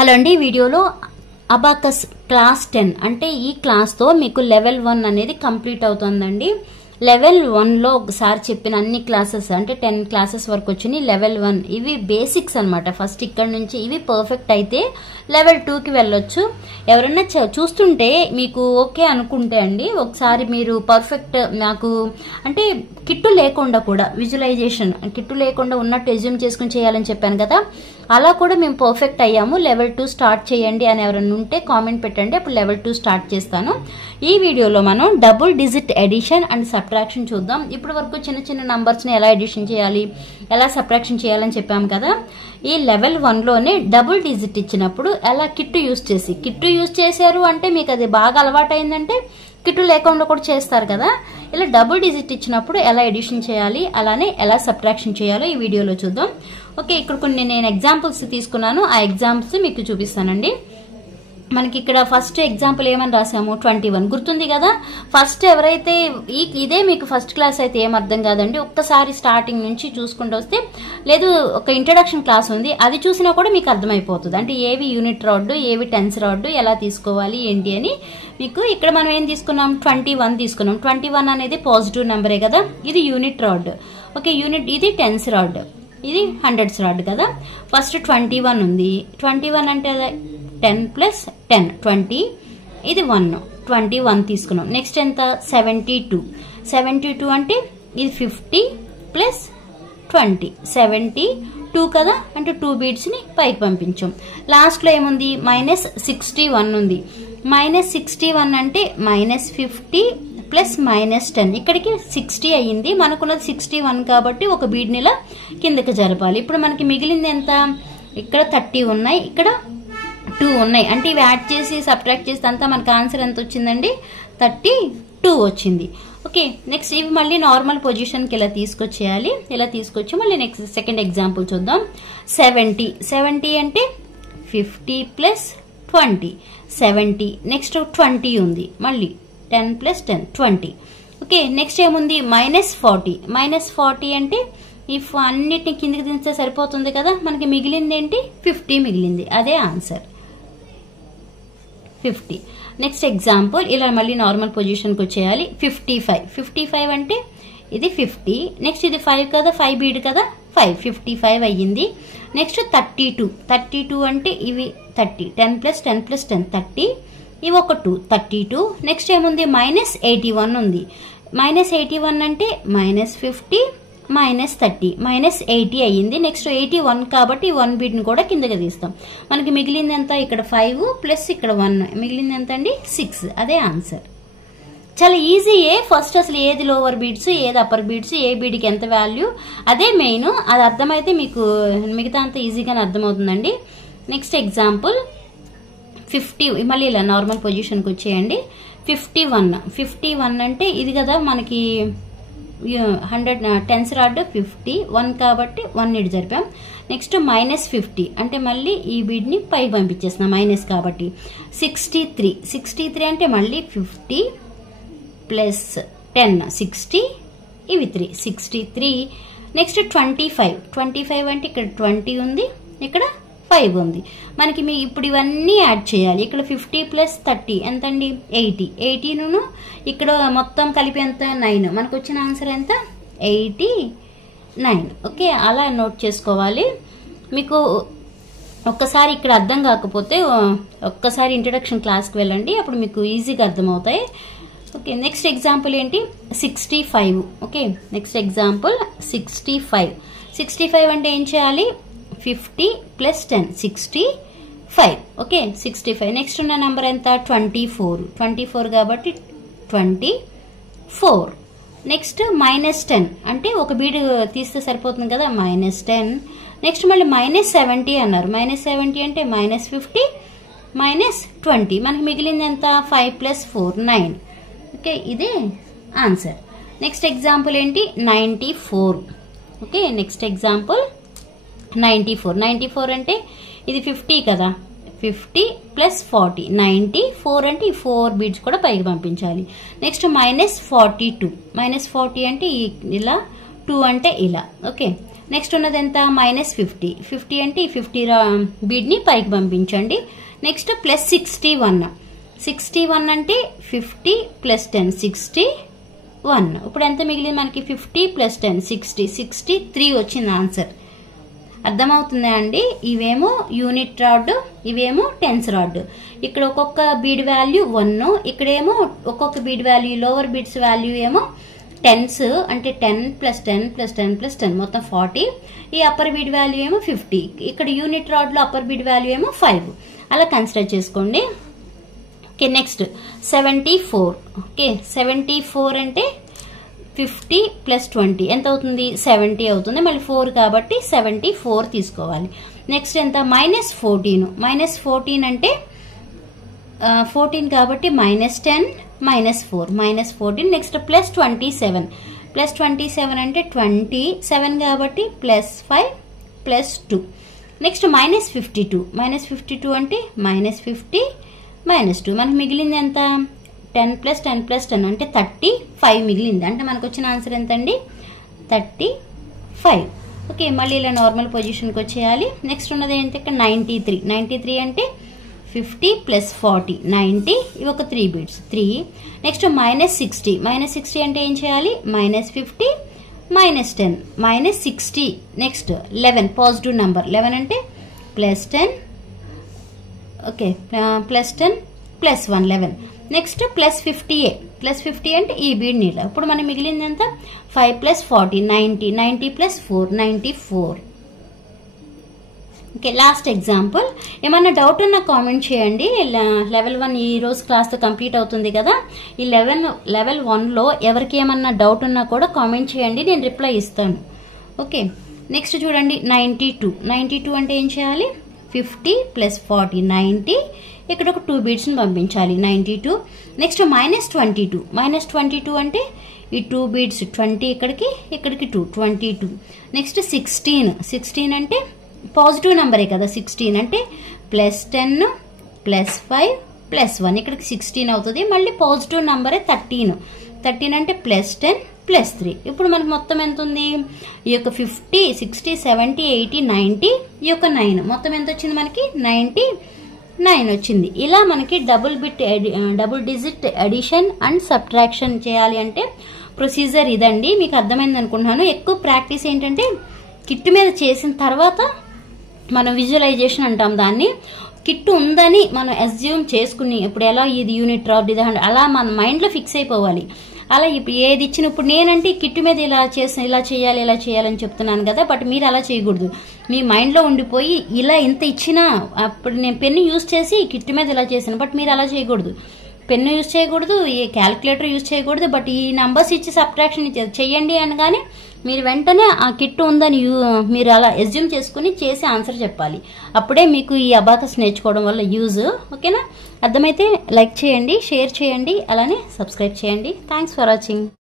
Hello అండి, వీడియోలో abacus class 10 అంటే ఈ క్లాస్తో మీకు లెవెల్ 1 అనేది కంప్లీట్ అవుతుందండి. లెవెల్ 1లో ఒకసారి చెప్పిన అన్ని క్లాసెస్ అంటే 10 క్లాసెస్ వరకు వచ్చినాయి. లెవెల్ 1 ఇవి బేసిక్స్ అనమాట. ఫస్ట్ ఇక్కడ నుంచి ఇవి పర్ఫెక్ట్ అయితే లెవెల్ 2కి వెళ్ళొచ్చు. ఎవరైనా చూస్తుంటే మీకు ఓకే అనుకుంటే అండి, ఒకసారి మీరు పర్ఫెక్ట్ నాకు అంటే కిట్టు లేకుండా కూడా విజువలైజేషన్ కిట్టు లేకుండా ఉన్నట్టు ఎజ్యూమ్ చేసుకుని చేయాలని చెప్పాను కదా, అలా కూడా మేము పర్ఫెక్ట్ అయ్యాము. లెవెల్ 2 స్టార్ట్ చేయండి అని ఎవరైనా ఉంటే కామెంట్ పెట్టండి, అప్పుడు లెవెల్ 2 స్టార్ట్ చేస్తాను. ఈ వీడియోలో మనం double digit addition and subtraction చూద్దాం. ఇప్పటి వరకు చిన్న చిన్న నంబర్స్ని ఎలా ఎడిషన్ చేయాలి, ఎలా సబ్ట్రాక్షన్ చేయాలని చెప్పాము కదా. ఈ లెవెల్ 1లోనే డబుల్ డిజిట్ ఇచ్చినప్పుడు ఎలా కిట్టు యూజ్ చేశారు అంటే మీకు అది బాగా అలవాటు అయిందంటే కిట్టు లేకుండా కూడా చేస్తారు కదా. ఇలా డబుల్ డిజిట్ ఇచ్చినప్పుడు ఎలా ఎడిషన్ చేయాలి, అలానే ఎలా సబ్ట్రాక్షన్ చేయాలో ఈ వీడియోలో చూద్దాం. ఓకే, ఇక్కడ కొన్ని నేను ఎగ్జాంపుల్స్ తీసుకున్నాను, ఆ ఎగ్జాంపుల్స్ మీకు చూపిస్తానండి. మనకి ఇక్కడ ఫస్ట్ ఎగ్జాంపుల్ ఏమని రాసాము, 21 గుర్తుంది కదా. ఫస్ట్ ఎవరైతే ఇదే మీకు ఫస్ట్ క్లాస్ అయితే ఏం అర్థం కాదండి, ఒక్కసారి స్టార్టింగ్ నుంచి చూసుకుంటూ వస్తే, లేదు ఒక ఇంట్రడక్షన్ క్లాస్ ఉంది అది చూసినా కూడా మీకు అర్థమైపోతుంది. అంటే ఏవి యూనిట్ రాడ్, ఏవి టెన్స్ రాడ్ ఎలా తీసుకోవాలి ఏంటి అని మీకు. ఇక్కడ మనం ఏం తీసుకున్నాం, 21 తీసుకున్నాం. 21 అనేది పాజిటివ్ నెంబరే కదా, ఇది యూనిట్ రాడ్. ఓకే, ఇది టెన్స్ రాడ్, ఇది హండ్రెడ్స్ రాడ్ కదా. ఫస్ట్ 21 ఉంది. 21 అంటే 10 + 10 20, ఇది 1 21 తీసుకున్నాం. నెక్స్ట్ ఎంత, 72 అంటే ఇది 50 + 20 72 కదా, అంటే 2 బీట్స్ని పైకి పంపించాం. లాస్ట్లో ఏముంది, -61 ఉంది. -61 అంటే -50 + -10, ఇక్కడికి 60 అయ్యింది. మనకున్నది 61 కాబట్టి ఒక బీడ్నిలా కిందకి జరపాలి. ఇప్పుడు మనకి మిగిలింది ఎంత, ఇక్కడ 30 ఉన్నాయి, ఇక్కడ 2 ఉన్నాయి. అంటే ఇవి యాడ్ చేసి సబ్ట్రాక్ట్ చేస్తే అంతా మనకు ఆన్సర్ ఎంత వచ్చిందండి, 32 వచ్చింది. ఓకే, నెక్స్ట్ ఇవి మళ్ళీ నార్మల్ పొజిషన్కి ఇలా తీసుకొచ్చేయాలి. ఇలా తీసుకొచ్చి మళ్ళీ నెక్స్ట్ సెకండ్ ఎగ్జాంపుల్ చూద్దాం. 70 అంటే 50 + 20 70. నెక్స్ట్ 20 ఉంది, మళ్ళీ 10 + 10 20. ఓకే, నెక్స్ట్ ఏముంది, -40 అంటే ఇఫ్ అన్నిటిని కిందికి దించితే సరిపోతుంది కదా. మనకి మిగిలింది ఏంటి, 50 మిగిలింది, అదే ఆన్సర్ 50. నెక్స్ట్ ఎగ్జాంపుల్ ఇలా మళ్ళీ నార్మల్ పొజిషన్కి వచ్చేయాలి. 55 అంటే ఇది 50, నెక్స్ట్ ఇది 5 కదా, 5 బీడ్ కదా, 55 అయ్యింది. నెక్స్ట్ 32 అంటే ఇవి 30 10 + 10 + 10 30, ఇవి ఒక 2 32. నెక్స్ట్ ఏముంది, -81 ఉంది. -81 అంటే -50 -30 -80 అయ్యింది. నెక్స్ట్ 81 కాబట్టి 1 బీట్ని కూడా కిందకి తీస్తాం. మనకి మిగిలింది ఎంత, ఇక్కడ 5 + ఇక్కడ 1 మిగిలింది ఎంత అండి, 6, అదే ఆన్సర్. చాలా ఈజీయే. ఫస్ట్ అసలు ఏది లోవర్ బీడ్స్, ఏది అప్పర్ బీడ్స్, ఏ బీడ్కి ఎంత వాల్యూ, అదే మెయిన్. అది అర్థమైతే మీకు మిగతా అంతా ఈజీగానే అర్థమవుతుందండి. నెక్స్ట్ ఎగ్జాంపుల్ 50, మళ్ళీ ఇలా నార్మల్ పొజిషన్కి వచ్చేయండి. 51 అంటే ఇది కదా మనకి 100 టెన్స్ రాడ్ 50 1 కాబట్టి 1 ఇటు జరిపాం. నెక్స్ట్ -50 అంటే మళ్ళీ ఈ బీడ్ని పైకి పంపించేస్తున్నాం మైనస్ కాబట్టి. 63 అంటే మళ్ళీ 50 + 10 60, ఇవి 3 63. నెక్స్ట్ 25 అంటే ఇక్కడ 20 ఉంది, ఇక్కడ 5 ఉంది. మనకి మీ ఇప్పుడు ఇవన్నీ యాడ్ చేయాలి. ఇక్కడ 50 + 30 ఎంత అండి, 80 ఇక్కడ మొత్తం కలిపి ఎంత, 9. మనకు వచ్చిన ఆన్సర్ ఎంత, 89. ఓకే, అలా నోట్ చేసుకోవాలి. మీకు ఒక్కసారి ఇక్కడ అర్థం కాకపోతే ఒక్కసారి ఇంట్రడక్షన్ క్లాస్కి వెళ్ళండి, అప్పుడు మీకు ఈజీగా అర్థమవుతాయి. ఓకే, నెక్స్ట్ ఎగ్జాంపుల్ ఏంటి, 65. ఓకే, నెక్స్ట్ ఎగ్జాంపుల్ 65 అంటే ఏం చేయాలి, 50 + 10 65. ఓకే, 65. నెక్స్ట్ ఉన్న నెంబర్ ఎంత, 24 కాబట్టి 24. నెక్స్ట్ -10 అంటే ఒక బీడ్ తీస్తే సరిపోతుంది కదా, -10. నెక్స్ట్ మళ్ళీ -70 అన్నారు. -70 అంటే -50 -20, మనకి మిగిలింది ఎంత, 5 + 4 9. ఓకే, ఇదే ఆన్సర్. నెక్స్ట్ ఎగ్జాంపుల్ ఏంటి, 94. ఓకే, నెక్స్ట్ ఎగ్జాంపుల్ 94 అంటే ఇది 50 కదా, 50 + 40 94 అంటే ఈ 4 బీడ్స్ కూడా పైకి పంపించాలి. నెక్స్ట్ -42 అంటే ఇలా 2 అంటే ఇలా. ఓకే, నెక్స్ట్ ఉన్నది ఎంత -50. 50 అంటే ఈ 50 బీడ్ని పైకి పంపించండి. నెక్స్ట్ ప్లస్ 61 అంటే 50 + 10 61. ఇప్పుడు ఎంత మిగిలింది మనకి 50 + 10 63 వచ్చింది ఆన్సర్. అర్థమవుతుందా అండి? ఇవేమో యూనిట్ రాడ్, ఇవేమో టెన్స్ రాడ్. ఇక్కడ ఒక్కొక్క బీడ్ వాల్యూ 1, ఇక్కడేమో ఒక్కొక్క bead value lower beads value ఏమో టెన్స్, అంటే 10 + 10 + 10 + 10 మొత్తం 40. ఈ అప్పర్ బీడ్ వాల్యూ ఏమో 50. ఇక్కడ యూనిట్ రాడ్ లో అప్పర్ బీడ్ వాల్యూ ఏమో 5. అలా కన్సిడర్ చేసుకోండి. Okay, next 74. ఓకే, 74 అంటే 50 + 20 ఎంత అవుతుంది? 70 అవుతుంది. మళ్ళీ 4 కాబట్టి 74 తీసుకోవాలి. నెక్స్ట్ ఎంత? -14. -14 అంటే 14 కాబట్టి -10 -4 -14. నెక్స్ట్ +27. +27 అంటే 27 కాబట్టి +5 +2. నెక్స్ట్ -52. -52 అంటే -50 -2. మనకు మిగిలింది ఎంత? 10 + 10 + 10 అంటే 35 మిగిలింది. అంటే మనకు వచ్చిన ఆన్సర్ ఎంత అండి? 35. ఓకే, మళ్ళీ ఇలా నార్మల్ పొజిషన్కి వచ్చేయాలి. నెక్స్ట్ ఉన్నది ఏంటి? ఇక్కడ 93. 93 అంటే 50 + 40 90. ఇవి ఒక 3 బీడ్స్ 3. నెక్స్ట్ -60. -60 అంటే ఏం చేయాలి? -50 -10 -60. Next 11 positive number. 11 అంటే +10. ఓకే, +10 +1 11. నెక్స్ట్ +50. +50 అంటే ఈ బీడ్ నీళ్ళ. ఇప్పుడు మనం మిగిలింది ఎంత? 5 + 40 90. 90 + 4 94. Okay, last example. ఏమన్నా డౌట్ ఉన్నా కామెంట్ చేయండి. లెవెల్ 1 ఈ రోజు క్లాస్తో కంప్లీట్ అవుతుంది కదా. ఈ లెవెల్ 1లో ఎవరికి ఏమన్నా డౌట్ ఉన్నా కూడా కామెంట్ చేయండి, నేను రిప్లై ఇస్తాను. ఓకే, నెక్స్ట్ చూడండి 92. 92 అంటే ఏం చేయాలి? 50 + 40 90. ఇక్కడ ఒక 2 బీడ్స్ని పంపించాలి 92. నెక్స్ట్ -22. -22 అంటే ఈ 2 బీడ్స్ 20 ఇక్కడికి 2 22. నెక్స్ట్ 16. 16 అంటే పాజిటివ్ నెంబరే కదా. 16 అంటే +10 +5 +1. ఇక్కడికి 16 అవుతుంది. మళ్ళీ పాజిటివ్ నెంబరే 13. 13 అంటే +10 +3. ఇప్పుడు మనకు మొత్తం ఎంత ఉంది? ఈ యొక్క 50 60 70 80 90, ఈ యొక్క 9 మొత్తం ఎంత వచ్చింది మనకి? 99 వచ్చింది. ఇలా మనకి double digit addition and subtraction చేయాలి అంటే ప్రొసీజర్ ఇదండి. మీకు అర్థమైంది అనుకుంటున్నాను. ఎక్కువ ప్రాక్టీస్ ఏంటంటే కిట్ మీద చేసిన తర్వాత మనం విజువలైజేషన్ అంటాం దాన్ని. కిట్ ఉందని మనం అస్యూమ్ చేసుకుని ఇప్పుడు ఎలా ఇది యూనిట్ రాడ్ ఇది అలా మన మైండ్లో ఫిక్స్ అయిపోవాలి. అలా ఇప్పుడు ఏది ఇచ్చినప్పుడు నేనంటే కిట్ మీద ఇలా చేయాలని చెప్తున్నాను కదా, బట్ మీరు అలా చేయకూడదు. మీ మైండ్లో ఉండిపోయి ఇలా ఇంత ఇచ్చినా అప్పుడు నేను పెన్ను యూజ్ చేసి కిట్ మీద ఇలా చేశాను, బట్ మీరు అలా చేయకూడదు. పెన్ను యూజ్ చేయకూడదు, ఏ క్యాలిక్యులేటర్ యూజ్ చేయకూడదు, బట్ ఈ నంబర్స్ ఇచ్చి సబ్ట్రాక్షన్ చెయ్యండి అనగానే మీరు వెంటనే ఆ కిట్ ఉందని మీరు అలా అస్యూమ్ చేసుకుని చేసి ఆన్సర్ చెప్పాలి. అప్పుడే మీకు ఈ అబాకస్ నేర్చుకోవడం వల్ల యూజ్. ఓకేనా? అర్థమైతే లైక్ చేయండి, షేర్ చేయండి, అలానే సబ్స్క్రైబ్ చేయండి. Thanks for watching.